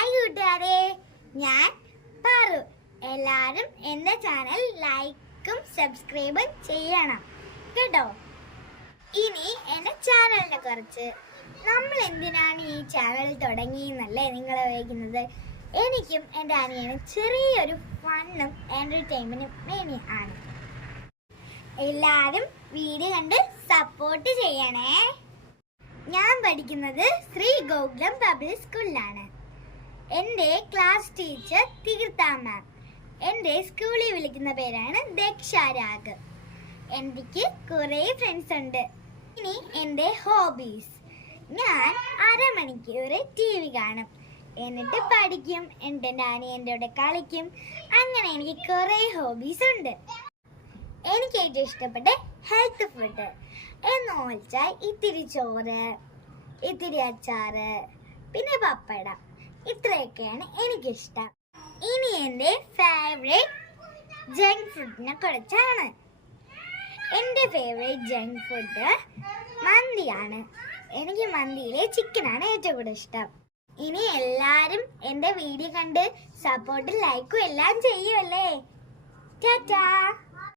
Hi കൂട്ടുകാരെ, ഞാൻ പാറു. എല്ലാവരും എൻ്റെ ചാനൽ ലൈക്കും സബ്സ്ക്രൈബും ചെയ്യണം കേട്ടോ. ഇനി എൻ്റെ ചാനലിനെ കുറിച്ച്, നമ്മൾ എന്തിനാണ് ഈ ചാനൽ തുടങ്ങിയെന്നല്ലേ നിങ്ങൾ വിളിക്കുന്നത്. എനിക്കും എൻ്റെ അനിയനും ചെറിയൊരു ഫണ്ണും എൻ്റർടൈൻമെൻറ്റും വേണ്ടിയാണ്. എല്ലാവരും വീഡിയോ കണ്ട് സപ്പോർട്ട് ചെയ്യണേ. ഞാൻ പഠിക്കുന്നത് ശ്രീ ഗോകുലം പബ്ലിക് സ്കൂളിലാണ്. എൻ്റെ ക്ലാസ് ടീച്ചർ തീർത്ഥ മാം. എൻ്റെ സ്കൂളിൽ വിളിക്കുന്ന പേരാണ് ദക്ഷാരാഗ്. എനിക്ക് കുറേ ഫ്രണ്ട്സ് ഉണ്ട്. ഇനി എൻ്റെ ഹോബീസ്: ഞാൻ അരമണിക്കൂർ TV കാണും, എന്നിട്ട് പഠിക്കും, എൻ്റെ അനിയൻ്റെ കൂടെ കളിക്കും. അങ്ങനെ എനിക്ക് കുറേ ഹോബീസ് ഉണ്ട്. എനിക്ക് ഏറ്റവും ഇഷ്ടപ്പെട്ട ഹെൽത്ത് ഫുഡ് എന്ന് വെച്ചാൽ ഇത്തിരി ചോറ്, ഇത്തിരി അച്ചാറ്, പിന്നെ പപ്പടം. ഇത്രയൊക്കെയാണ് എനിക്കിഷ്ടം. ഇനി എൻ്റെ ഫേവറേറ്റ് ജങ്ക് ഫുഡിനെ കുറിച്ചാണ്. എൻ്റെ ഫേവറേറ്റ് ജങ്ക് ഫുഡ് മന്തിയാണ്. എനിക്ക് മന്തിയിലെ ചിക്കനാണ് ഏറ്റവും കൂടുതൽ ഇഷ്ടം. ഇനി എല്ലാവരും എൻ്റെ വീഡിയോ കണ്ട് സപ്പോർട്ടും ലൈക്കും എല്ലാം ചെയ്യുമല്ലേ. ടാറ്റാ.